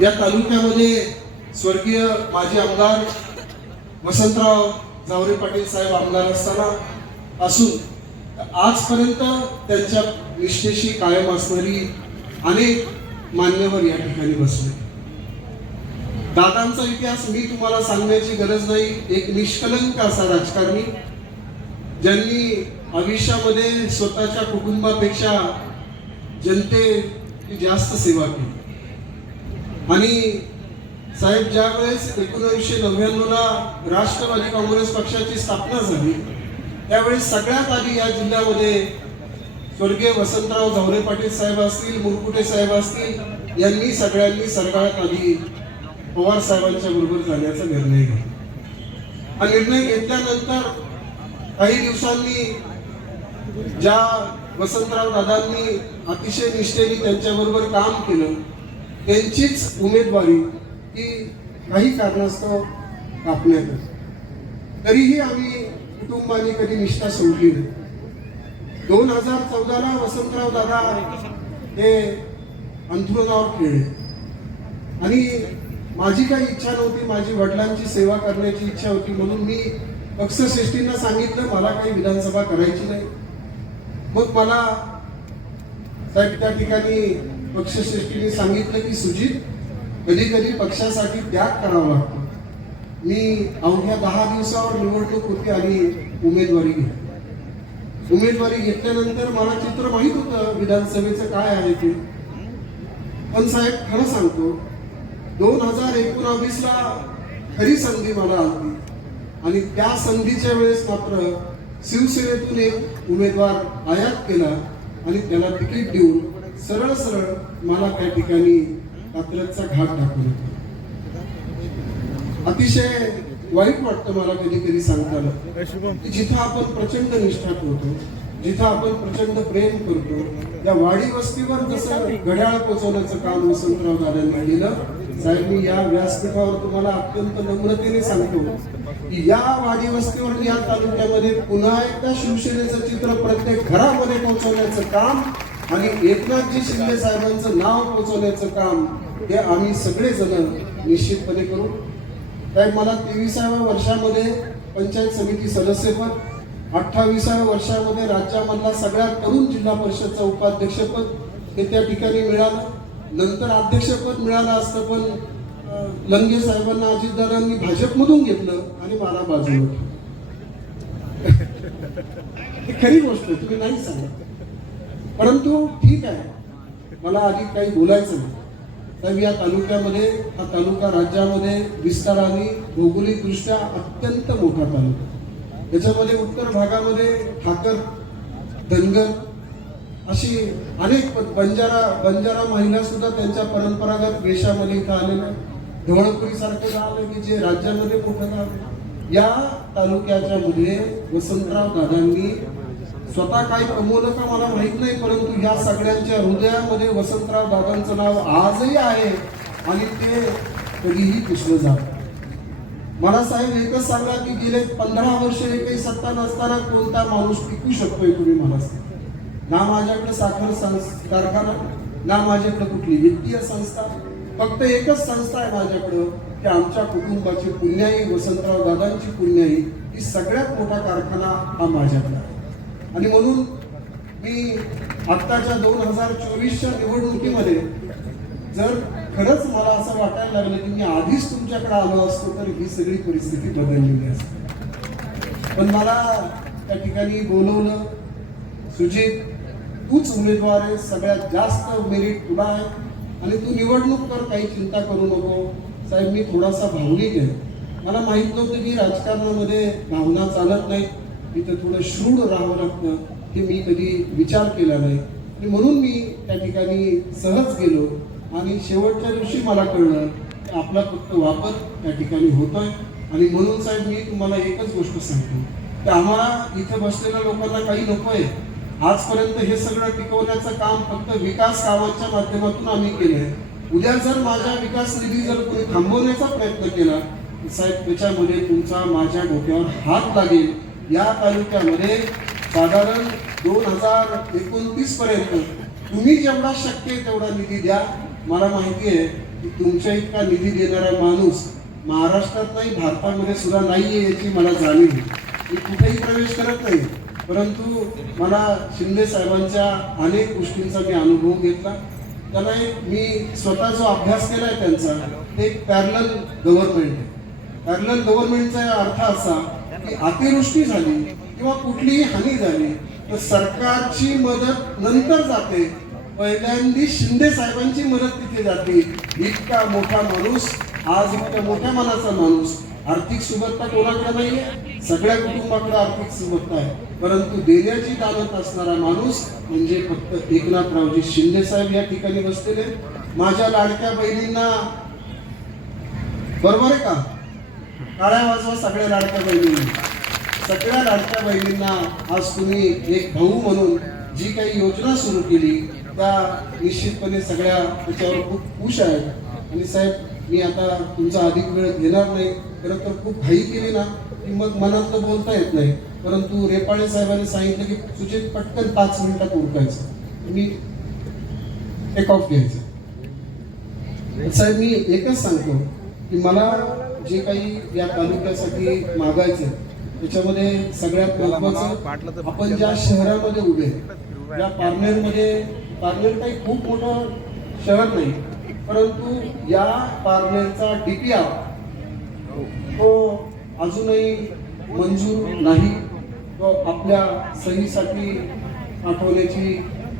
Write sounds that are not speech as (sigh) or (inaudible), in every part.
या तालुक्यामध्ये स्वर्गीय माजी आमदार वसंतराव जावरे पाटील साहेब आमदार असताना असून आजपर्यंत त्यांच्या निष्ठेशी कायम असणारी अनेक मान्यवर या ठिकाणी बसले. दादांचा इतिहास मी तुम्हाला सांगण्याची गरज नाही. एक निष्कलंक असा राजकारणी ज्यांनी आयुष्यामध्ये स्वतःच्या कुटुंबापेक्षा जनतेची जास्त सेवा केली. आणि साहेब ज्या वेळेस एकोणीसशे नव्याण्णवला राष्ट्रवादी काँग्रेस पक्षाची स्थापना झाली त्यावेळेस सगळ्यात आधी या जिल्ह्यामध्ये स्वर्गीय वसंतराव झावरे पाटील साहेब असतील मुरकुटे साहेब असतील यांनी सगळ्यांनी सगळ्यात आधी पवार साहेबांच्या बरोबर जाण्याचा निर्णय घेतला. हा निर्णय घेतल्यानंतर काही दिवसांनी ज्या वसंतराव दादांनी अतिशय निष्ठेने त्यांच्याबरोबर काम केलं त्यांचीच उमेदवारी ही काही कारणास्तव कापण्यात आली. तरीही आम्ही कुटुंबाने कधी निष्ठा सोडली नाही. दोन हजार चौदाला वसंतराव दादा हे अंथरुणावर खेळले. आणि माझी काही इच्छा नव्हती माझी वडिलांची सेवा करण्याची इच्छा होती म्हणून मी पक्षश्रेष्ठींना सांगितलं मला काही विधानसभा करायची नाही. मग मला साहेब त्या ठिकाणी पक्षश्रेष्ठीने सांगितलं की सुजित कधी कधी पक्षासाठी त्याग करावा लागतो. मी अवघ्या दहा दिवसावर निवडणूक होती आणि उमेदवारी घेतली. उमेदवारी घेतल्यानंतर मला चित्र माहीत होतं विधानसभेचं काय आहे ते. पण साहेब खरं सांगतो दोन हजार एकोणावीस ला खरी संधी मला आली. आणि त्या संधीच्या वेळेस मात्र शिवसेनेतून एक उमेदवार आयात केला आणि त्याला तिकीट देऊन सरळ सरळ मला त्या ठिकाणी कात्रजचा घाट टाकून अतिशय वाईट वाटतं मला कधी कधी सांगताना. जिथं आपण प्रचंड निष्ठा ठेवतो जिथं आपण प्रचंड प्रेम करतो त्या वाडी वस्तीवर जसं घड्याळ पोचवण्याचं काम वसंतराव दादांनी केलं साहेब मी या व्यासपीठावर तुम्हाला अत्यंत नम्रतेने सांगतो की या वाडी वस्तीवर या तालुक्यामध्ये पुन्हा एकदा शिवसेनेचं चित्र प्रत्येक घरामध्ये पोहोचवण्याचं काम आणि एकनाथजी शिंदे साहेबांचं नाव पोहोचवण्याचं काम हे आम्ही सगळेजण निश्चितपणे करू. साहेब मला तेविसाव्या वर्षामध्ये पंचायत समिती सदस्यपद अठ्ठावीसाव्या वर्षामध्ये राज्यामधला सगळ्यात तरुण जिल्हा परिषदचा उपाध्यक्षपद हे त्या ठिकाणी मिळालं. नंतर अध्यक्षपद मिळालं असतं पण लंगे साहेबांना अजितदारांनी भाजपमधून घेतलं आणि मला बाजूला (laughs) हे खरी गोष्ट तुम्ही नाही सांगत. परंतु ठीक आहे. मला आधी काही बोलायचं नाही. तर या तालुक्यामध्ये हा तालुका राज्यामध्ये विस्ताराने भौगोलिकदृष्ट्या अत्यंत मोठा तालुका त्याच्यामध्ये उत्तर भागामध्ये ठाकर धनगर अशी अनेक प- बंजारा बंजारा महिला सुद्धा त्यांच्या परंपरागत वेशामध्ये इथं आलेल्या ढवळपुरी सारखं गाव आहे की जे राज्यामध्ये मोठं गाव या तालुक्याच्या मध्ये वसंतराव दादांनी स्वतः काही कमवलं का मला माहीत नाही परंतु या सगळ्यांच्या हृदयामध्ये वसंतराव दादांचं नाव आजही आहे आणि ते कधीही पुसलं जात मला साहेब एकच सांगा की गेले पंधरा वर्ष एकही सत्ता नसताना कोणता माणूस टिकू शकतोय तुम्ही मला ना माझ्याकडे साखर संस- कारखाना ना माझ्याकडे कुठली वित्तीय संस्था. फक्त एकच संस्था आहे माझ्याकडं की आमच्या कुटुंबाची पुण्याई वसंतराव दादांची पुण्याई ही सगळ्यात मोठा कारखाना हा माझ्याकडे आहे. आणि म्हणून मी आत्ताच्या दोन हजार चोवीसच्या निवडणुकीमध्ये जर खरंच मला असं वाटायला लागलं की मी आधीच तुमच्याकडे आलो असतो तर ही सगळी परिस्थिती बदललेली असते. पण मला त्या ठिकाणी बोलवलं सुजित तूच उमेदवार आहे सगळ्यात जास्त मेरिट तुला आहे आणि तू निवडणूक कर काही चिंता करू नको. साहेब मी थोडासा भावनिक आहे. मला माहीत नव्हतं की राजकारणामध्ये भावना चालत नाही इथं थोडं श्रूड राहावं लागतं हे मी कधी विचार केला नाही. आणि म्हणून मी त्या ठिकाणी सहज गेलो आणि शेवटच्या दिवशी मला कळलं की आपला फक्त वापर त्या ठिकाणी होतोय. आणि म्हणून साहेब मी तुम्हाला एकच गोष्ट सांगतो. की आम्हाला इथे बसलेल्या लोकांना काही नको आहे आजपर्यंत हे सगळं टिकवण्याचं काम फक्त विकास कामांच्या माध्यमातून आम्ही केलंय. उद्या जर माझ्या विकास निधी जर कोणी थांबवण्याचा प्रयत्न केला साहेब त्याच्यामध्ये तुमचा माझ्या डोक्यावर हात लागेल. या तालुक्यामध्ये साधारण दोन हजार एकोणतीस पर्यंत तुम्ही जेवढा शक्य तेवढा निधी द्या. मला माहिती आहे की तुमच्या इतका निधी देणारा माणूस महाराष्ट्रात नाही भारतामध्ये सुद्धा नाही आहे याची मला जाणीव आहे. मी कुठेही प्रवेश करत नाही परंतु मला शिंदे साहेबांच्या अनेक गोष्टींचा मी अनुभव घेतला. त्याला एक मी स्वतः जो अभ्यास केला आहे त्यांचा ते एक पॅरल गव्हर्नमेंट आहे. पॅरल गव्हर्नमेंटचा अर्थ असा की अतिवृष्टी झाली किंवा कुठलीही हानी झाली तर सरकारची मदत नंतर जाते. पहिल्यांदी शिंदे साहेबांची मदत तिथे जाते. इतका मोठा माणूस आज इतक्या मोठ्या मनाचा माणूस. आर्थिक सुबत्ता कोणाकडे नाहीये? सगळ्या कुटुंबाकडे आर्थिक सुबत्ता आहे. परंतु देण्याची दानत असणारा माणूस म्हणजे फक्त एकनाथरावजी शिंदे साहेब या ठिकाणी बसलेले. माझ्या लाडक्या बहिणींना बरोबर आहे का? टाळ्या वाजवा सगळ्या लाडक्या बहिणींनी. सगळ्या लाडक्या बहिणींना आज तुम्ही एक भाऊ म्हणून जी काही योजना सुरू केली त्या निश्चितपणे सगळ्या त्याच्यावर खूप खुश आहेत. आणि साहेब मी आता तुमचा अधिक वेळ घेणार नाही. खरं तर खूप घाई केली ना की मग मनातलं बोलता येत नाही. परंतु रेपाळे साहेबांनी सांगितलं की सुचित पटकन पाच मिनिटात उरकायचं. मी टेक ऑफ घ्यायचं. साहेब मी एकच सांगतो की मला जे काही या तालुक्यासाठी मागायचं त्याच्यामध्ये सगळ्यात महत्वाचं आपण ज्या शहरामध्ये उभे या पारनेरमध्ये पारनेर काही खूप मोठं शहर नाही परंतु या पारनेरचा डीपीआर तो अजूनही मंजूर नाही. तो आपल्या सहीसाठी पाठवण्याची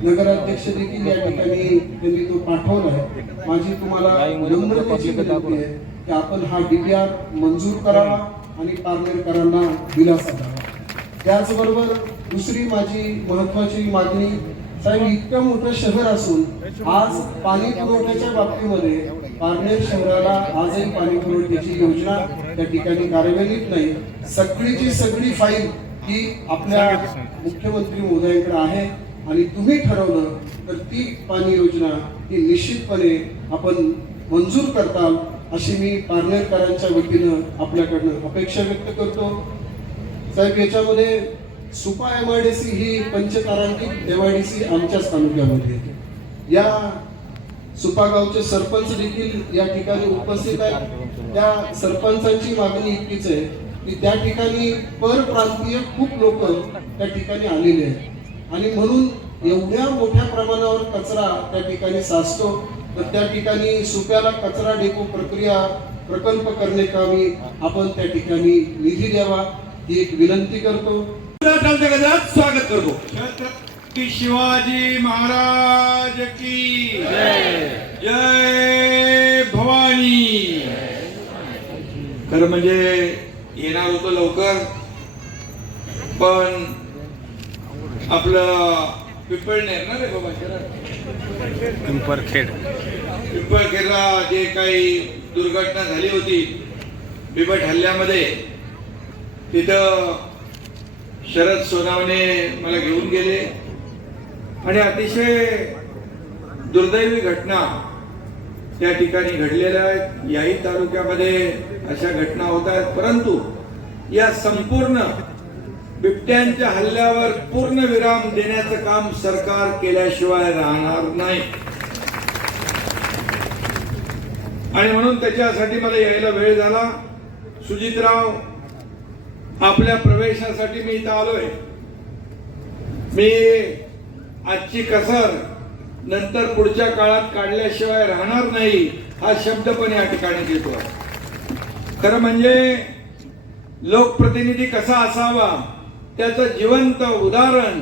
नगराध्यक्ष देखील या ठिकाणी त्यांनी तो पाठवलाय माझी तुम्हाला नम्रतेची विनंती आहे की आपण हा डीपीआर मंजूर करावा आणि पारनेरकरांना दिलासा द्यावा. त्याचबरोबर दुसरी माझी महत्वाची मागणी साहेब इतकं मोठं शहर असून आज पाणी पुरवठ्याच्या बाबतीमध्ये पारनेर शहराला आजही पाणी पुरवठ्याची योजना त्या ठिकाणी कार्यान्वित नाही. सगळीची सगळी फाईल ही आपल्या मुख्यमंत्री महोदयांकडे आहे. आणि तुम्ही ठरवलं तर ती पाणी योजना ही निश्चितपणे आपण मंजूर करताल अशी मी पारनेरकरांच्या वतीनं आपल्याकडनं अपेक्षा व्यक्त करतो. साहेब याच्यामध्ये Supa M I D C ही पंचतारांकित एम आय डी सी आमच्याच तालुक्यामध्ये येते या सुपा गावचे सरपंच देखील या ठिकाणी उपस्थित आहेत. त्या सरपंचांची मागणी इतकीच आहे की त्या ठिकाणी परप्रांतीय खूप लोक त्या ठिकाणी आलेले आहेत. आणि म्हणून एवढ्या मोठ्या प्रमाणावर कचरा त्या ठिकाणी साचतो. तर त्या ठिकाणी सुप्याला कचरा डेपो प्रक्रिया प्रकल्प करण्याकामी आपण त्या ठिकाणी निधी द्यावा ही एक विनंती करतो. स्वागत करतो. छत्रपती शिवाजी महाराज की जय भवानी. खरं म्हणजे येणार होतं लवकर पण आपलं पिंपळनेर ना रे बाबा शरद? पिंपरखेड पिंपळखेरला जे काही दुर्घटना झाली होती बिबट हल्ल्यामध्ये तिथं शरद सोनावणे मला घेऊन गेले. आणि अतिशय दुर्दैवी घटना त्या ठिकाणी घडलेल्या आहेत. याही तालुक्यामध्ये अशा घटना होत आहेत. परंतु या संपूर्ण बिबट्यांच्या हल्ल्यावर पूर्ण विराम देण्याचं काम सरकार केल्याशिवाय राहणार नाही. आणि म्हणून त्याच्यासाठी मला यायला वेळ झाला. सुजितराव आपल्या प्रवेशासाठी मी इथं आलोय. मी आजची कसर नंतर पुढच्या काळात काढल्याशिवाय राहणार नाही हा शब्द पण या ठिकाणी देतो खरं म्हणजे लोकप्रतिनिधी कसा असावा त्याचं जिवंत उदाहरण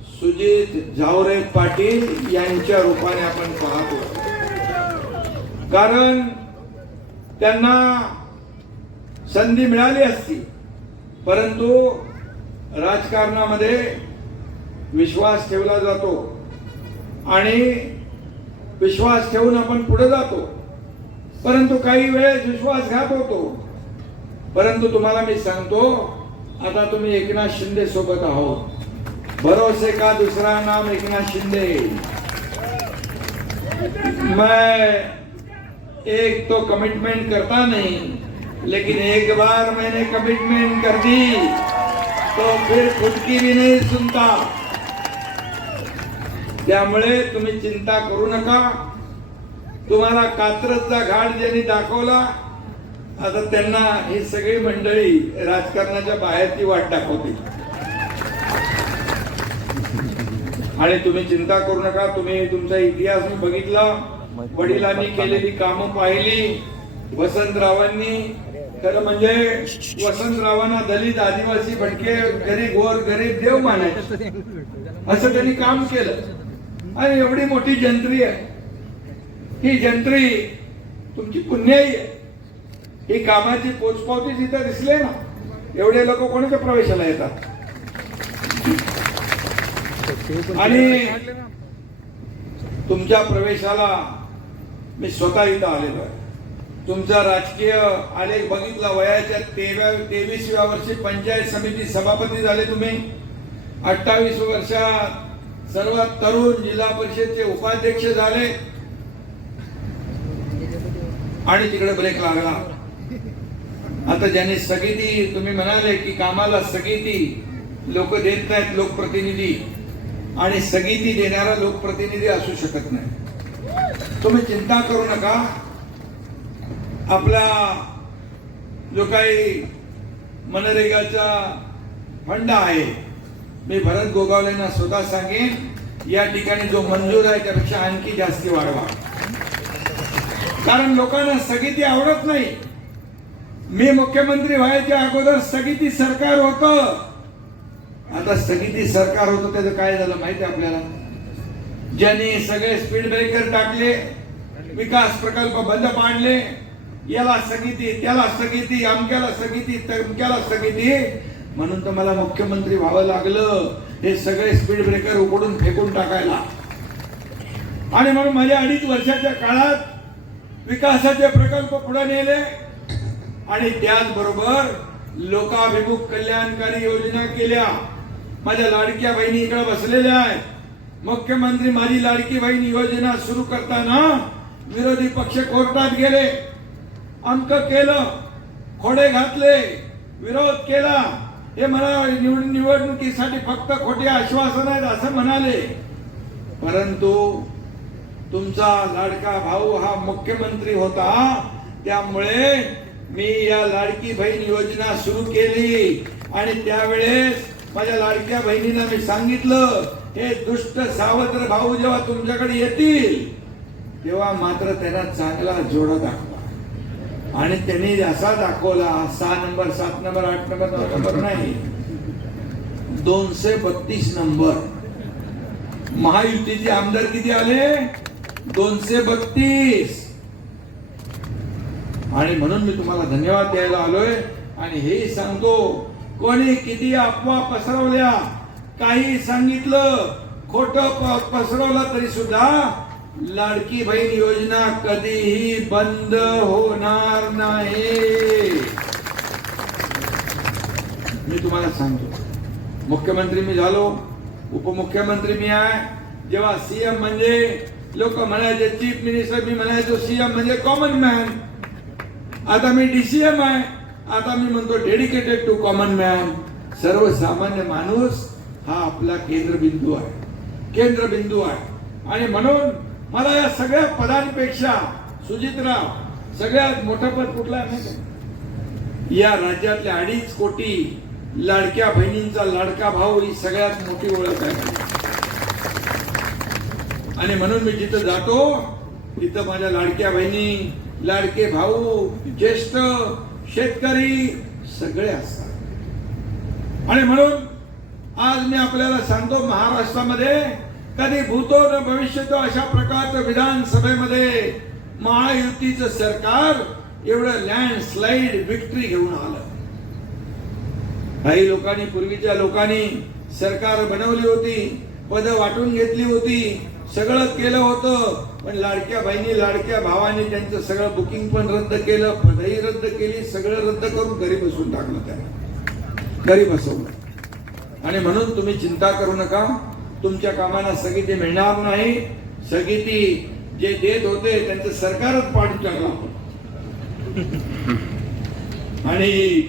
सुजित झावरे पाटील यांच्या रूपाने आपण पाहतो. कारण त्यांना संधी मिळाली असती परंतु राजकारणामध्ये विश्वास ठेवला जातो आणि विश्वास ठेवून आपण पुढे जातो. परंतु काही वेळेस विश्वासघात होतो. परंतु तुम्हाला मी सांगतो आता तुम्ही एकनाथ शिंदे सोबत आहोत. भरोसे का दुसरा नाम एकनाथ शिंदे? मैं एक तो कमिटमेंट करता नहीं लेकिन एक बार मैंने कमिटमेंट कर दी तो फिर खुद की भी नहीं सुनता। त्यामुळे तुम्ही चिंता करू नका. तुम्हाला कात्रजचा घाट ज्यांनी दाखवला आता त्यांना ही सगळी मंडळी राजकारणाच्या बाहेरची वाट दाखवतील. आणि तुम्ही चिंता करू नका तुम्ही तुमचा इतिहास मी बघितला वडिलांनी केलेली कामं पाहिली वसंतरावांनी. खरं म्हणजे वसंतरावांना दलित आदिवासी भटके गरीब गोर गरीब देव मानायचे. असं त्यांनी काम केलं. आणि एवढी मोठी जंत्री आहे. ही जंत्री तुमची पुण्याई आहे. ही कामाची पोचपावती जिथे दिसले ना एवढे लोक कोणाच्या प्रवेशाला येतात? आणि तुमच्या प्रवेशाला मी स्वतः इथं आलेलो आहे. तुमचा राजकीय आलेख बघितला वयाच्या तेव्या तेवीसव्या वर्षी पंचायत समिती सभापती झाले तुम्ही. अठ्ठावीस वर्षात सर्वात तरुण जिल्हा परिषदचे उपाध्यक्ष झाले. आणि तिकडे ब्रेक लागला. आता ज्याने सगिती तुम्ही म्हणाले की कामाला सगिती लोक देत नाहीत लोकप्रतिनिधी. आणि सगिती देणारा लोकप्रतिनिधी असू शकत नाही. तुम्ही चिंता करू नका. आपला जो काही मनरेगाचा फंड आहे मी भरत गोगावलेंना स्वतः सांगेन या ठिकाणी जो मंजूर आहे त्यापेक्षा आणखी जास्ती वाढवा. कारण लोकांना सगिती आवडत नाही. मी मुख्यमंत्री व्हायच्या अगोदर स्थगिती सरकार होत. आता स्थगिती सरकार होतं त्याचं काय झालं माहिती आहे आपल्याला? ज्यांनी सगळे स्पीड ब्रेकर टाकले विकास प्रकल्प बंद पाडले याला स्थगिती त्याला स्थगिती अमक्याला स्थगिती तमक्याला स्थगिती म्हणून तर मला मुख्यमंत्री व्हावं लागलं. हे सगळे स्पीड ब्रेकर उघडून फेकून टाकायला. आणि म्हणून माझ्या अडीच वर्षाच्या काळात विकासाचे प्रकल्प पुढे नेले. आणि त्याचबरोबर लोकाभिमुख कल्याणकारी योजना केल्या. माझ्या लाडक्या बहिणी इकडे बसलेल्या आहेत. मुख्यमंत्री माझी लाडकी बहीण योजना सुरू करताना विरोधी पक्ष कोर्टात गेले. अंक केलं खोडे घातले विरोध केला. हे मला निवड निवडणुकीसाठी फक्त खोटे आश्वासन आहेत असं म्हणाले. परंतु तुमचा लाडका भाऊ हा मुख्यमंत्री होता त्यामुळे मी या लाडकी बहीण योजना सुरू केली आणि त्यावेळेस माझ्या लाडक्या बहिणीला मी सांगितलं हे दुष्ट सावत्र भाऊ जेव्हा तुमच्याकडे येतील तेव्हा मात्र त्यांना चांगला जोडा दाखवा. आणि त्यांनी असा दाखवला सहा नंबर सात नंबर आठ नंबर नऊ नंबर नाही. दोनशे बत्तीस नंबर. महायुतीचे आमदार किती आले? दोनशे बत्तीस. आणि म्हणून मी तुम्हाला धन्यवाद द्यायला आलोय. आणि हे सांगतो कोणी किती अफवा पसरवल्या काही सांगितलं खोट पसरवलं तरी सुद्धा लाडकी बहीण योजना कधीही बंद होणार नाही. मी तुम्हाला सांगतो मुख्यमंत्री मी झालो उपमुख्यमंत्री मी आहे. जेव्हा सीएम म्हणजे लोक म्हणायचे चीफ मिनिस्टर मी म्हणायचो सीएम म्हणजे कॉमन मॅन आता मी डीसीएम आहे. आता मी म्हणतो डेडिकेटेड टू कॉमन मॅन सर्वसामान्य माणूस हा आपला केंद्रबिंदू आहे. केंद्रबिंदू आहे. आणि म्हणून मला या सगळ्या पदांपेक्षा सुजितराव सगळ्यात मोठं पद कुठलं आहे? या राज्यातल्या अडीच कोटी लाडक्या बहिणींचा लाडका भाऊ ही सगळ्यात मोठी ओळख आहे. आणि म्हणून मी जिथं जातो तिथं माझ्या लाडक्या बहिणी लाडके भाऊ ज्येष्ठ शेतकरी सगळे असतात. आणि म्हणून आज मी आपल्याला सांगतो महाराष्ट्रामध्ये कधी भूतो न भविष्यतो अशा प्रकारचं विधानसभेमध्ये महायुतीचं सरकार एवढं लँडस्लाइड विक्ट्री घेऊन आलं. काही लोकांनी पूर्वीच्या लोकांनी सरकार बनवली होती पद वाटून घेतली होती सगळं केलं होतं पण लाडक्या बहिणी लाडक्या भावाने त्यांचं सगळं बुकिंग पण रद्द केलं पदही रद्द केली सगळं रद्द करून घरी बसून टाकलं त्यांना. घरी बसवलं. आणि म्हणून तुम्ही चिंता करू नका तुमच्या कामाला स्थगिती मिळणार नाही. स्थगिती जे देत होते त्यांचं सरकारच पाडून टाकलं आणि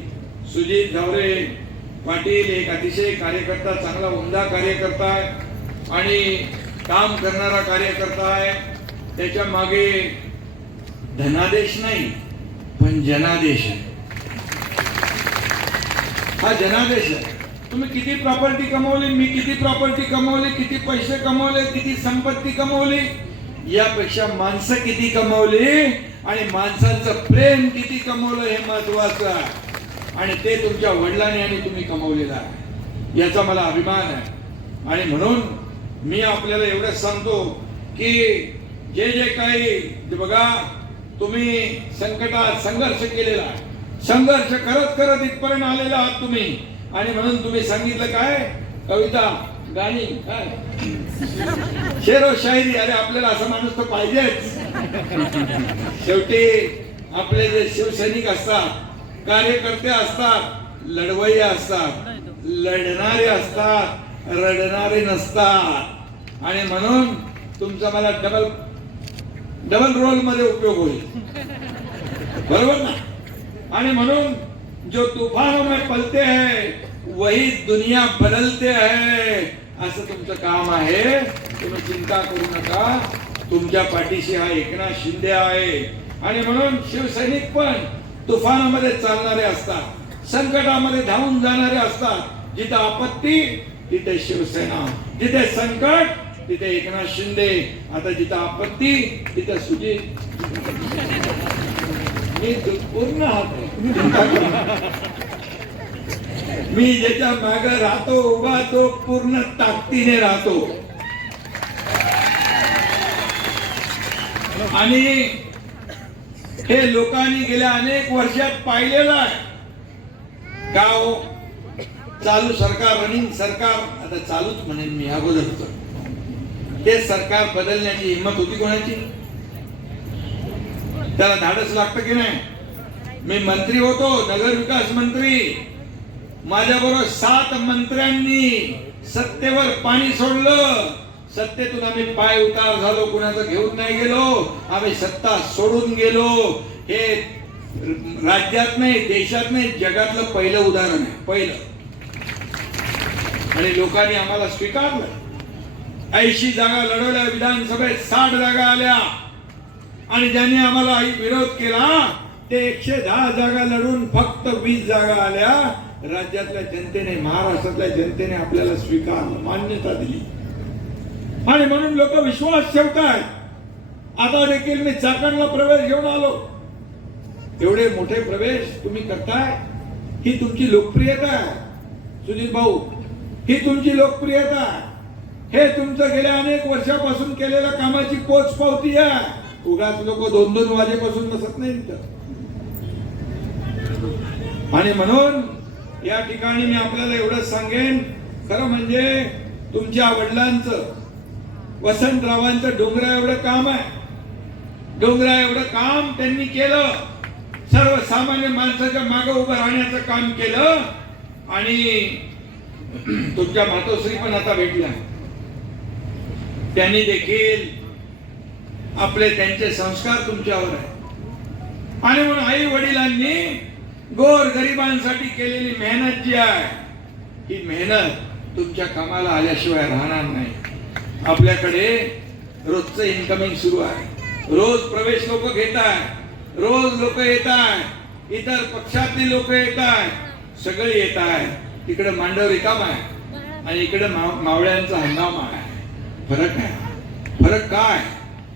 सुजित धावरे पाटील एक अतिशय कार्यकर्ता चांगला उमदा कार्यकर्ता आहे. आणि काम करणारा कार्यकर्ता आहे. त्याच्यामागे धनादेश नाही पण जनादेश आहे. हा जनादेश आहे. तुम्ही किती प्रॉपर्टी कमवली मी किती प्रॉपर्टी कमवली किती पैसे कमवले किती संपत्ती कमवली यापेक्षा माणसं किती कमवली आणि माणसांचं प्रेम किती कमवलं हे महत्वाचं आहे. आणि ते तुमच्या वडिलांनी आणि तुम्ही कमवलेलं आहे. याचा मला अभिमान आहे. आणि म्हणून मी आपल्याला एवढंच सांगतो की जे जे काही बघा तुम्ही संकटात संघर्ष केलेला संघर्ष करत करत इथपर्यंत आलेला आहात तुम्ही. आणि म्हणून तुम्ही सांगितलं काय? कविता गाणी काय? शेरो शायरी अरे आपल्याला असा माणूस तर पाहिजेच. शेवटी आपले जे शिवसैनिक असतात कार्यकर्ते असतात लढवय्या असतात लढणारे असतात रडणारे नसतात. आणि म्हणून तुमचा मला डबल डबल रोलमध्ये उपयोग होईल. बरोबर ना? आणि म्हणून जो तूफानों में पलते हैं वही दुनिया बदलते है. असं तुमचं काम आहे. तुम्ही चिंता करू नका. तुमच्या पाठीशी हा एकनाथ शिंदे आहे. आणि म्हणून शिवसैनिक पण तुफानामध्ये चालणारे असतात. संकटामध्ये धावून जाणारे असतात. जिथं आपत्ती तिथे शिवसेना जिथे संकट तिथे एकनाथ शिंदे. आता जिथे आपत्ती तिथे सुजित. मी पूर्ण मी ज्याच्या माग राहतो उभा तो पूर्ण ताकदीने राहतो. आणि हे लोकांनी गेल्या अनेक वर्षात पाहिलेलं आहे. गाव चालू सरकार रनिंग सरकार आता चालूच म्हणेन मी अगोदर ते सरकार बदलण्याची हिंमत होती कोणाची? त्याला धाडस लागतं की नाही? मी मंत्री होतो नगर विकास मंत्री. माझ्या बरोबर सात मंत्र्यांनी सत्तेवर पाणी सोडलं. सत्तेतून आम्ही पाय उतार झालो कुणाचं घेऊन नाही गेलो. आम्ही सत्ता सोडून गेलो. हे राज्यात नाही देशात नाही जगातलं पहिलं उदाहरण आहे पहिलं. आणि लोकांनी आम्हाला स्वीकारलं. ऐंशी जागा लढवल्या विधानसभेत साठ जागा आल्या. आणि ज्यांनी आम्हाला विरोध केला ते एकशे दहा जागा लढून फक्त वीस जागा आल्या. राज्यातल्या जनतेने महाराष्ट्रातल्या जनतेने आपल्याला स्वीकार मान्यता दिली. आणि म्हणून लोक विश्वास ठेवतायत. आता देखील मी चाकणला प्रवेश घेऊन आलो. एवढे मोठे प्रवेश तुम्ही करताय ही तुमची लोकप्रियता आहे. सुजित भाऊ ही तुमची लोकप्रियता. हे तुमचं गेल्या अनेक वर्षापासून केलेल्या कामाची पोच पावती आहे उगाच लोक दोन दोन वाजेपासून बसत नाही आणि म्हणून या ठिकाणी मी आपल्याला एवढंच सांगेन खरं म्हणजे तुमच्या वडिलांचं वसंतरावांचं डोंगरा एवढं काम आहे. डोंगरा एवढं काम त्यांनी केलं. सर्वसामान्य माणसाच्या मागे उभं राहण्याचं काम केलं. आणि तुमच्या मातोश्री पण आता भेटल्या. त्यांनी देखील आपले त्यांचे संस्कार तुमच्यावर आहे आणि म्हणून आई वडिलांनी गोर गरिबांसाठी केलेली मेहनत जी आहे ही मेहनत तुमच्या कामाला आल्याशिवाय राहणार नाही. आपल्याकडे रोजचं इन्कमिंग सुरू आहे. रोज प्रवेश लोक घेत आहे रोज लोक येत आहे इतर पक्षातली लोक येत आहे सगळे येत आहे इकडे मांडव रिकाम आहे. आणि इकडे माव- मावळ्यांचा हंगाम आहे. फरक आहे फरक काय?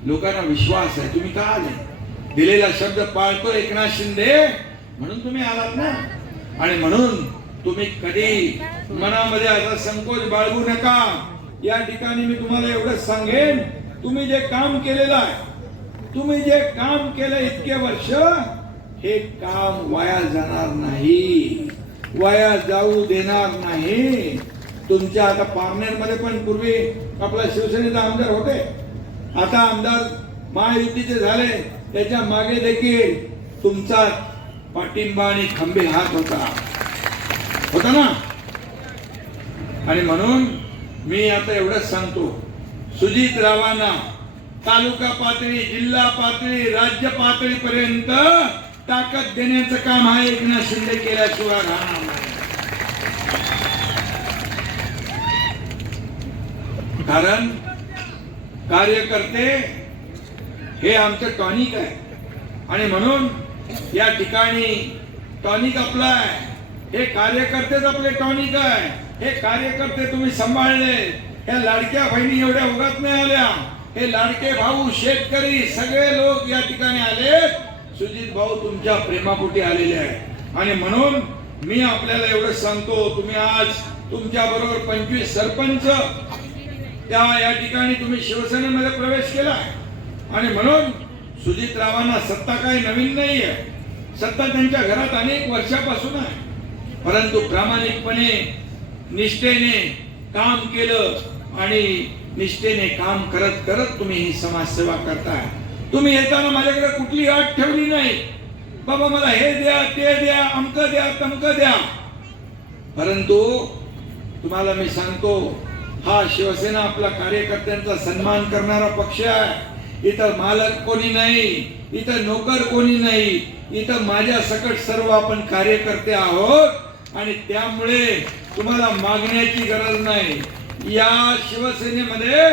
लोकांना विश्वास आहे. तुम्ही का आले? दिलेला शब्द पाळतो एकनाथ शिंदे. म्हणून तुम्ही आलात ना? आणि म्हणून तुम्ही कधी मनामध्ये असा संकोच बाळगू नका. या ठिकाणी मी तुम्हाला एवढं सांगेन. तुम्ही जे काम केलेलं आहे तुम्ही जे काम केलं इतके वर्ष हे काम वाया जाणार नाही. वाया जाऊ देणार नाही. तुमच्या आता पारनेरमध्ये पण पूर्वी आपला शिवसेनेचा आमदार होते. आता आमदार महायुतीचे झाले. त्याच्यामागे देखील तुमचा पाठिंबा आणि खंबे हात होता. होता ना? आणि म्हणून मी आता एवढंच सांगतो. सुजित रावांना तालुका पातळी जिल्हा पातळी राज्य पातळीपर्यंत ताकद देण्याचं काम हा एकनाथ शिंदे केल्याशिवाय राहणार नाही. कारण कार्यकर्ते हे आमचं टॉनिक आहे. आणि म्हणून या ठिकाणी टॉनिक आपला आहे हे कार्यकर्तेच आपले टॉनिक आहे. हे कार्यकर्ते तुम्ही सांभाळले. ह्या लाडक्या बहिणी एवढ्या उगात नाही आल्या. हे लाडके भाऊ शेतकरी सगळे लोक या ठिकाणी आले सुजित भाऊ तुमच्या प्रेमापोटी आलेले आहे आणि म्हणून मी आपल्याला एवढं सांगतो तुम्ही आज तुमच्या बरोबर पंचवीस सरपंच त्या या ठिकाणी तुम्ही शिवसेनेमध्ये प्रवेश केला आणि म्हणून सुजित रावांना सत्ता काही नवीन नाही आहे सत्ता त्यांच्या घरात अनेक वर्षापासून आहे. परंतु प्रामाणिकपणे निष्ठेने काम केलं आणि निष्ठेने काम करत करत तुम्ही ही समाजसेवा करताय. तुम्ही येताना माझ्याकडे कुठली अट ठेवली नाही. बाबा मला हे द्या ते द्या अमक द्या तमक द्या. परंतु तुम्हाला मी सांगतो हा शिवसेना आपला कार्यकर्त्यांचा सन्मान करणारा पक्ष आहे. इथं मालक कोणी नाही इथं नोकर कोणी नाही इथं माझ्या सकट सर्व आपण कार्यकर्ते आहोत. आणि त्यामुळे तुम्हाला मागण्याची गरज नाही. या शिवसेनेमध्ये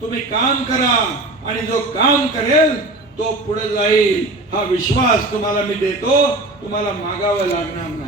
तुम्ही काम करा. आणि जो काम करेल तो पुढे जाईल. हा विश्वास तुम्हाला मी देतो. तुम्हाला मागावं लागणार नाही.